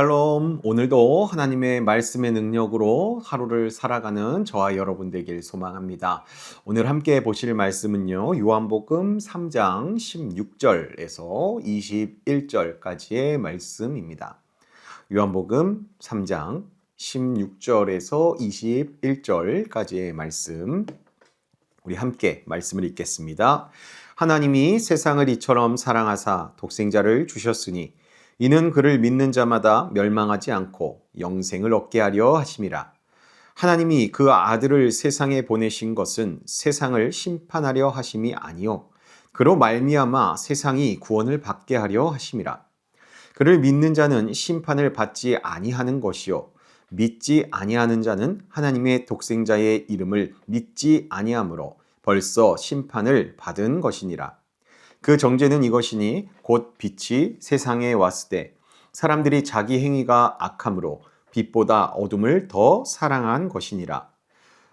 샬롬. 오늘도 하나님의 말씀의 능력으로 하루를 살아가는 저와 여러분 되길 소망합니다. 오늘 함께 보실 말씀은요, 요한복음 3장 16절에서 21절까지의 말씀입니다. 요한복음 3장 16절에서 21절까지의 말씀, 우리 함께 말씀을 읽겠습니다. 하나님이 세상을 이처럼 사랑하사 독생자를 주셨으니 이는 그를 믿는 자마다 멸망하지 않고 영생을 얻게 하려 하심이라. 하나님이 그 아들을 세상에 보내신 것은 세상을 심판하려 하심이 아니요 그로 말미암아 세상이 구원을 받게 하려 하심이라. 그를 믿는 자는 심판을 받지 아니하는 것이요 믿지 아니하는 자는 하나님의 독생자의 이름을 믿지 아니하므로 벌써 심판을 받은 것이니라. 그 정죄는 이것이니 곧 빛이 세상에 왔을 때 사람들이 자기 행위가 악함으로 빛보다 어둠을 더 사랑한 것이니라.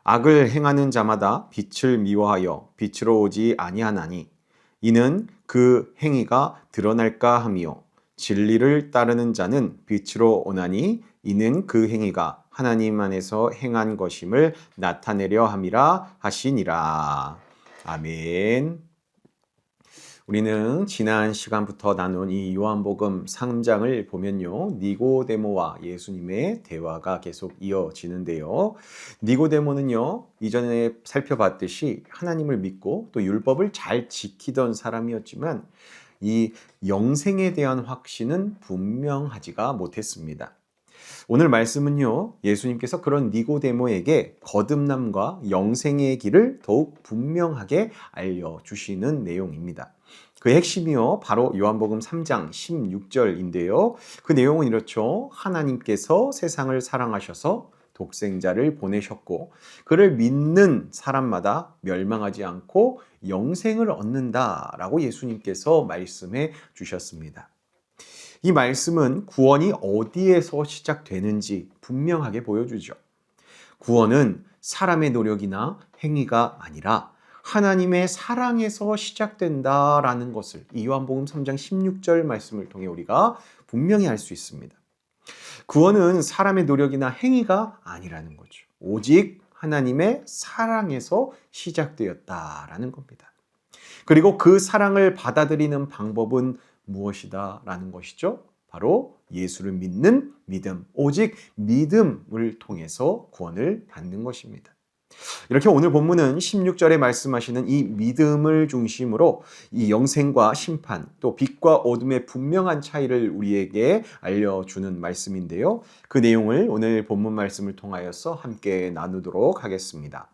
악을 행하는 자마다 빛을 미워하여 빛으로 오지 아니하나니 이는 그 행위가 드러날까 함이요 진리를 따르는 자는 빛으로 오나니 이는 그 행위가 하나님 안에서 행한 것임을 나타내려 함이라 하시니라. 아멘. 우리는 지난 시간부터 나눈 이 요한복음 3장을 보면요, 니고데모와 예수님의 대화가 계속 이어지는데요. 니고데모는요, 이전에 살펴봤듯이 하나님을 믿고 또 율법을 잘 지키던 사람이었지만 이 영생에 대한 확신은 분명하지가 못했습니다. 오늘 말씀은요, 예수님께서 그런 니고데모에게 거듭남과 영생의 길을 더욱 분명하게 알려주시는 내용입니다. 그 핵심이요, 바로 요한복음 3장 16절인데요. 그 내용은 이렇죠. 하나님께서 세상을 사랑하셔서 독생자를 보내셨고 그를 믿는 사람마다 멸망하지 않고 영생을 얻는다라고 예수님께서 말씀해 주셨습니다. 이 말씀은 구원이 어디에서 시작되는지 분명하게 보여주죠. 구원은 사람의 노력이나 행위가 아니라 하나님의 사랑에서 시작된다라는 것을 이 요한복음 3장 16절 말씀을 통해 우리가 분명히 알 수 있습니다. 구원은 사람의 노력이나 행위가 아니라는 거죠. 오직 하나님의 사랑에서 시작되었다라는 겁니다. 그리고 그 사랑을 받아들이는 방법은 무엇이다 라는 것이죠. 바로 예수를 믿는 믿음, 오직 믿음을 통해서 구원을 받는 것입니다. 이렇게 오늘 본문은 16절에 말씀하시는 이 믿음을 중심으로 이 영생과 심판, 또 빛과 어둠의 분명한 차이를 우리에게 알려주는 말씀인데요. 그 내용을 오늘 본문 말씀을 통하여서 함께 나누도록 하겠습니다.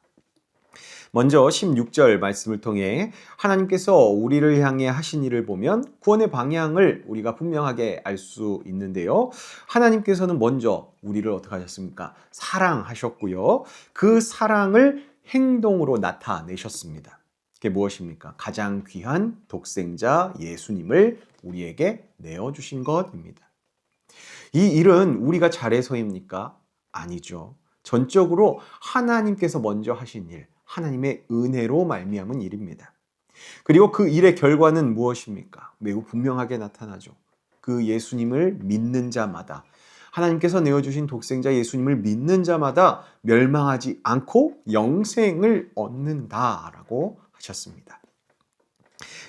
먼저 16절 말씀을 통해 하나님께서 우리를 향해 하신 일을 보면 구원의 방향을 우리가 분명하게 알 수 있는데요. 하나님께서는 먼저 우리를 어떻게 하셨습니까? 사랑하셨고요. 그 사랑을 행동으로 나타내셨습니다. 그게 무엇입니까? 가장 귀한 독생자 예수님을 우리에게 내어주신 것입니다. 이 일은 우리가 잘해서입니까? 아니죠. 전적으로 하나님께서 먼저 하신 일, 하나님의 은혜로 말미암은 일입니다. 그리고 그 일의 결과는 무엇입니까? 매우 분명하게 나타나죠. 그 예수님을 믿는 자마다, 하나님께서 내어주신 독생자 예수님을 믿는 자마다 멸망하지 않고 영생을 얻는다라고 하셨습니다.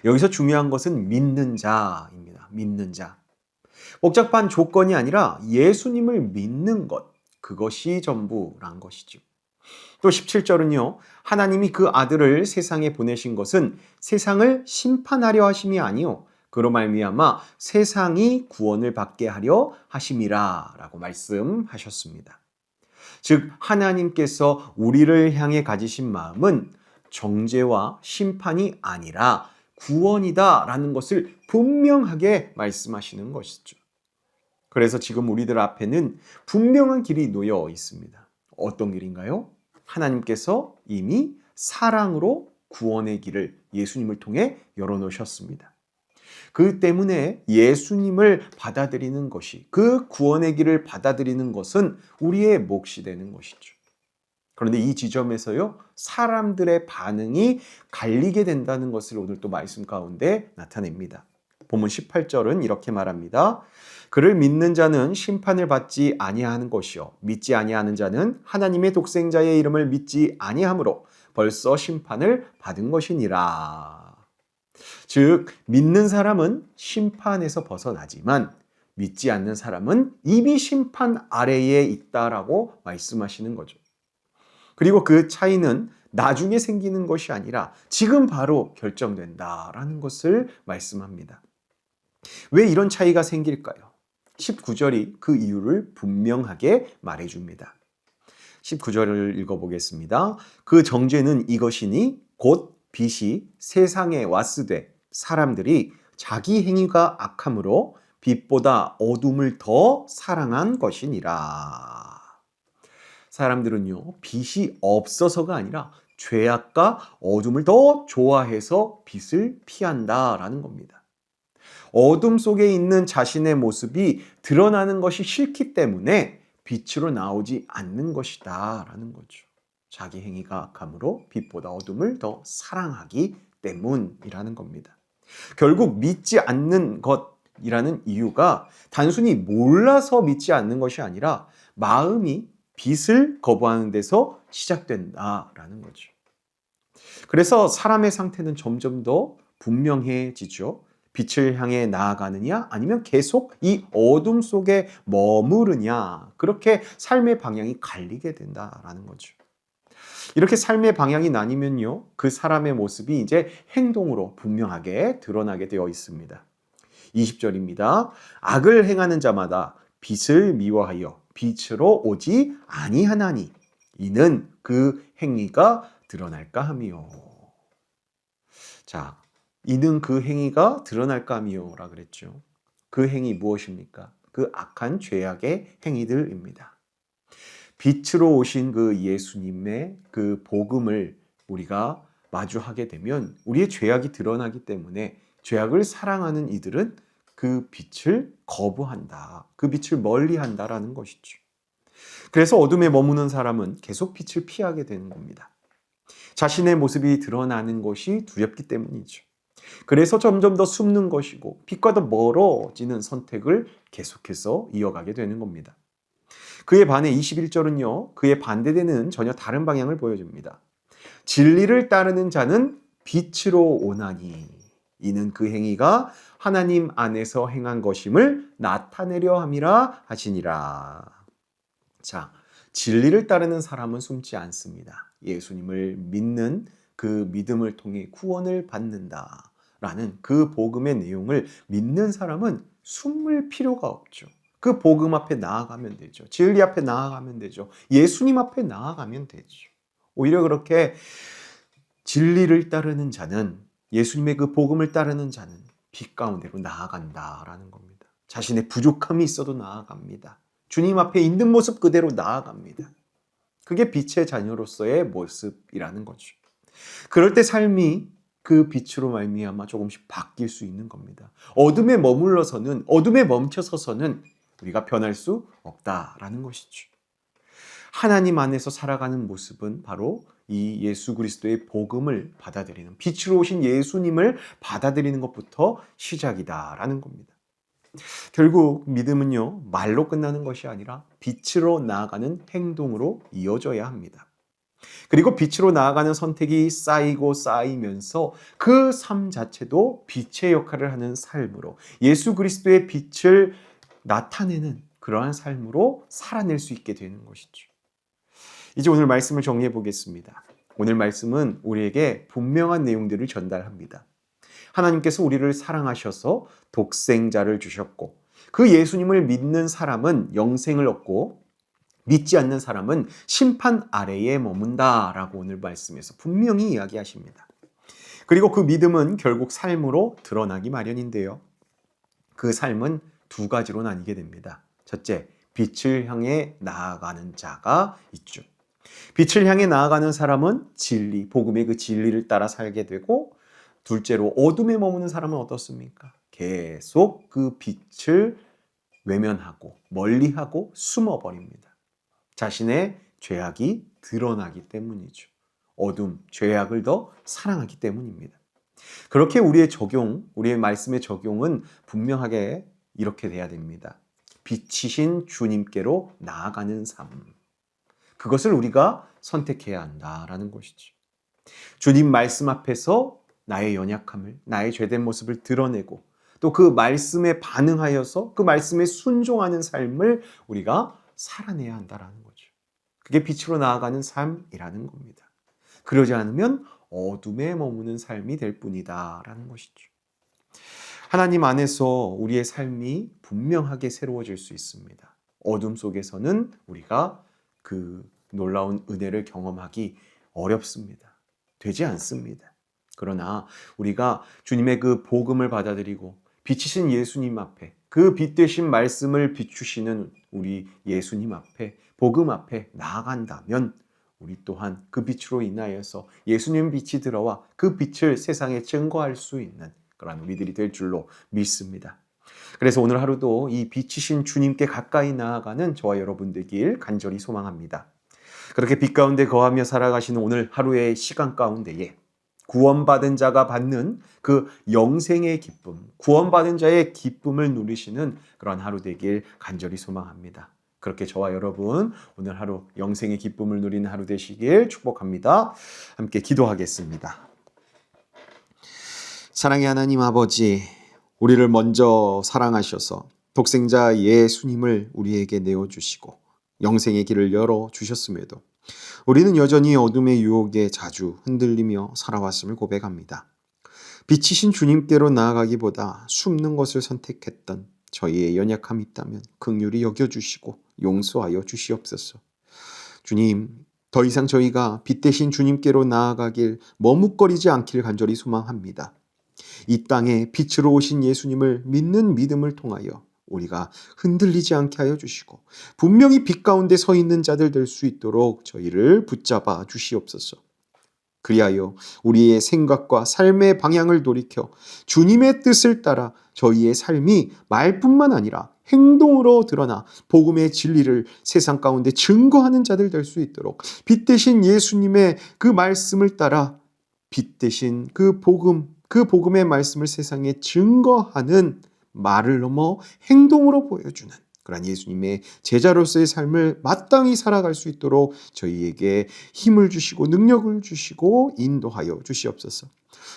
여기서 중요한 것은 믿는 자입니다. 믿는 자. 복잡한 조건이 아니라 예수님을 믿는 것, 그것이 전부란 것이죠. 또 17절은요. 하나님이 그 아들을 세상에 보내신 것은 세상을 심판하려 하심이 아니요 그로 말미암아 세상이 구원을 받게 하려 하심이라 라고 말씀하셨습니다. 즉 하나님께서 우리를 향해 가지신 마음은 정죄와 심판이 아니라 구원이다 라는 것을 분명하게 말씀하시는 것이죠. 그래서 지금 우리들 앞에는 분명한 길이 놓여 있습니다. 어떤 길인가요? 하나님께서 이미 사랑으로 구원의 길을 예수님을 통해 열어놓으셨습니다. 그 때문에 예수님을 받아들이는 것이, 그 구원의 길을 받아들이는 것은 우리의 몫이 되는 것이죠. 그런데 이 지점에서요, 사람들의 반응이 갈리게 된다는 것을 오늘 또 말씀 가운데 나타냅니다. 본문 18절은 이렇게 말합니다. 그를 믿는 자는 심판을 받지 아니하는 것이요 믿지 아니하는 자는 하나님의 독생자의 이름을 믿지 아니하므로 벌써 심판을 받은 것이니라. 즉 믿는 사람은 심판에서 벗어나지만 믿지 않는 사람은 이미 심판 아래에 있다라고 말씀하시는 거죠. 그리고 그 차이는 나중에 생기는 것이 아니라 지금 바로 결정된다라는 것을 말씀합니다. 왜 이런 차이가 생길까요? 19절이 그 이유를 분명하게 말해줍니다. 19절을 읽어보겠습니다. 그 정죄는 이것이니 곧 빛이 세상에 왔으되 사람들이 자기 행위가 악함으로 빛보다 어둠을 더 사랑한 것이니라. 사람들은요, 빛이 없어서가 아니라 죄악과 어둠을 더 좋아해서 빛을 피한다라는 겁니다. 어둠 속에 있는 자신의 모습이 드러나는 것이 싫기 때문에 빛으로 나오지 않는 것이다 라는 거죠. 자기 행위가 악함으로 빛보다 어둠을 더 사랑하기 때문이라는 겁니다. 결국 믿지 않는 것이라는 이유가 단순히 몰라서 믿지 않는 것이 아니라 마음이 빛을 거부하는 데서 시작된다라는 거죠. 그래서 사람의 상태는 점점 더 분명해지죠. 빛을 향해 나아가느냐 아니면 계속 이 어둠 속에 머무르냐, 그렇게 삶의 방향이 갈리게 된다라는 거죠. 이렇게 삶의 방향이 나뉘면요, 그 사람의 모습이 이제 행동으로 분명하게 드러나게 되어 있습니다. 20절입니다. 악을 행하는 자마다 빛을 미워하여 빛으로 오지 아니하나니 이는 그 행위가 드러날까 함이요. 자, 이는 그 행위가 드러날까 함이요라 그랬죠. 그 행위 무엇입니까? 그 악한 죄악의 행위들입니다. 빛으로 오신 그 예수님의 그 복음을 우리가 마주하게 되면 우리의 죄악이 드러나기 때문에 죄악을 사랑하는 이들은 그 빛을 거부한다. 그 빛을 멀리한다라는 것이죠. 그래서 어둠에 머무는 사람은 계속 빛을 피하게 되는 겁니다. 자신의 모습이 드러나는 것이 두렵기 때문이죠. 그래서 점점 더 숨는 것이고 빛과 더 멀어지는 선택을 계속해서 이어가게 되는 겁니다. 그에 반해 21절은요, 그에 반대되는 전혀 다른 방향을 보여줍니다. 진리를 따르는 자는 빛으로 오나니 이는 그 행위가 하나님 안에서 행한 것임을 나타내려 함이라 하시니라. 자, 진리를 따르는 사람은 숨지 않습니다. 예수님을 믿는 그 믿음을 통해 구원을 받는다 라는 그 복음의 내용을 믿는 사람은 숨을 필요가 없죠. 그 복음 앞에 나아가면 되죠. 진리 앞에 나아가면 되죠. 예수님 앞에 나아가면 되죠. 오히려 그렇게 진리를 따르는 자는, 예수님의 그 복음을 따르는 자는 빛 가운데로 나아간다라는 겁니다. 자신의 부족함이 있어도 나아갑니다. 주님 앞에 있는 모습 그대로 나아갑니다. 그게 빛의 자녀로서의 모습이라는 거죠. 그럴 때 삶이 그 빛으로 말미암아 조금씩 바뀔 수 있는 겁니다. 어둠에 머물러서는, 어둠에 멈춰서서는 우리가 변할 수 없다라는 것이죠. 하나님 안에서 살아가는 모습은 바로 이 예수 그리스도의 복음을 받아들이는, 빛으로 오신 예수님을 받아들이는 것부터 시작이다라는 겁니다. 결국 믿음은요, 말로 끝나는 것이 아니라 빛으로 나아가는 행동으로 이어져야 합니다. 그리고 빛으로 나아가는 선택이 쌓이고 쌓이면서 그 삶 자체도 빛의 역할을 하는 삶으로, 예수 그리스도의 빛을 나타내는 그러한 삶으로 살아낼 수 있게 되는 것이죠. 이제 오늘 말씀을 정리해 보겠습니다. 오늘 말씀은 우리에게 분명한 내용들을 전달합니다. 하나님께서 우리를 사랑하셔서 독생자를 주셨고, 그 예수님을 믿는 사람은 영생을 얻고 믿지 않는 사람은 심판 아래에 머문다라고 오늘 말씀에서 분명히 이야기하십니다. 그리고 그 믿음은 결국 삶으로 드러나기 마련인데요. 그 삶은 두 가지로 나뉘게 됩니다. 첫째, 빛을 향해 나아가는 자가 있죠. 빛을 향해 나아가는 사람은 진리, 복음의 그 진리를 따라 살게 되고, 둘째로 어둠에 머무는 사람은 어떻습니까? 계속 그 빛을 외면하고 멀리하고 숨어버립니다. 자신의 죄악이 드러나기 때문이죠. 어둠, 죄악을 더 사랑하기 때문입니다. 그렇게 우리의 적용, 우리의 말씀의 적용은 분명하게 이렇게 돼야 됩니다. 빛이신 주님께로 나아가는 삶. 그것을 우리가 선택해야 한다라는 것이죠. 주님 말씀 앞에서 나의 연약함을, 나의 죄된 모습을 드러내고 또 그 말씀에 반응하여서 그 말씀에 순종하는 삶을 우리가 살아내야 한다라는 거죠. 그게 빛으로 나아가는 삶이라는 겁니다. 그러지 않으면 어둠에 머무는 삶이 될 뿐이다라는 것이죠. 하나님 안에서 우리의 삶이 분명하게 새로워질 수 있습니다. 어둠 속에서는 우리가 그 놀라운 은혜를 경험하기 어렵습니다. 되지 않습니다. 그러나 우리가 주님의 그 복음을 받아들이고 빛이신 예수님 앞에 그 빛 되신 말씀을 비추시는 우리 예수님 앞에 복음 앞에 나아간다면 우리 또한 그 빛으로 인하여서 예수님 빛이 들어와 그 빛을 세상에 증거할 수 있는 그런 우리들이 될 줄로 믿습니다. 그래서 오늘 하루도 이 빛이신 주님께 가까이 나아가는 저와 여러분 되길 간절히 소망합니다. 그렇게 빛 가운데 거하며 살아가시는 오늘 하루의 시간 가운데에 구원받은 자가 받는 그 영생의 기쁨, 구원받은 자의 기쁨을 누리시는 그런 하루 되길 간절히 소망합니다. 그렇게 저와 여러분 오늘 하루 영생의 기쁨을 누리는 하루 되시길 축복합니다. 함께 기도하겠습니다. 사랑의 하나님 아버지, 우리를 먼저 사랑하셔서 독생자 예수님을 우리에게 내어주시고 영생의 길을 열어주셨음에도 우리는 여전히 어둠의 유혹에 자주 흔들리며 살아왔음을 고백합니다. 빛이신 주님께로 나아가기보다 숨는 것을 선택했던 저희의 연약함이 있다면 긍휼히 여겨주시고 용서하여 주시옵소서. 주님, 더 이상 저희가 빛 대신 주님께로 나아가길 머뭇거리지 않기를 간절히 소망합니다. 이 땅에 빛으로 오신 예수님을 믿는 믿음을 통하여 우리가 흔들리지 않게 하여 주시고 분명히 빛 가운데 서 있는 자들 될 수 있도록 저희를 붙잡아 주시옵소서. 그리하여 우리의 생각과 삶의 방향을 돌이켜 주님의 뜻을 따라 저희의 삶이 말뿐만 아니라 행동으로 드러나 복음의 진리를 세상 가운데 증거하는 자들 될 수 있도록 빛 대신 예수님의 그 말씀을 따라 빛 대신 그 복음의 말씀을 세상에 증거하는 말을 넘어 행동으로 보여주는 그러한 예수님의 제자로서의 삶을 마땅히 살아갈 수 있도록 저희에게 힘을 주시고 능력을 주시고 인도하여 주시옵소서.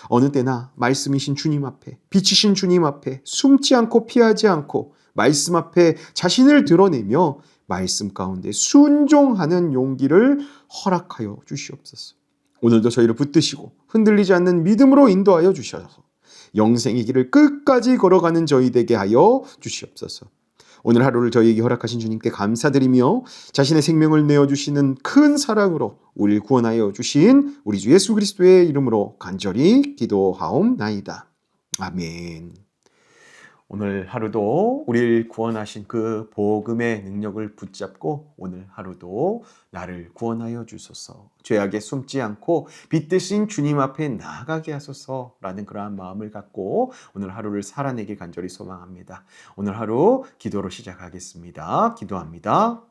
어느 때나 말씀이신 주님 앞에, 빛이신 주님 앞에 숨지 않고 피하지 않고 말씀 앞에 자신을 드러내며 말씀 가운데 순종하는 용기를 허락하여 주시옵소서. 오늘도 저희를 붙드시고 흔들리지 않는 믿음으로 인도하여 주셔서 영생의 길을 끝까지 걸어가는 저희 되게 하여 주시옵소서. 오늘 하루를 저희에게 허락하신 주님께 감사드리며 자신의 생명을 내어주시는 큰 사랑으로 우리를 구원하여 주신 우리 주 예수 그리스도의 이름으로 간절히 기도하옵나이다. 아멘. 오늘 하루도 우리를 구원하신 그 복음의 능력을 붙잡고 오늘 하루도 나를 구원하여 주소서. 죄악에 숨지 않고 빛 대신 주님 앞에 나아가게 하소서라는 그러한 마음을 갖고 오늘 하루를 살아내길 간절히 소망합니다. 오늘 하루 기도로 시작하겠습니다. 기도합니다.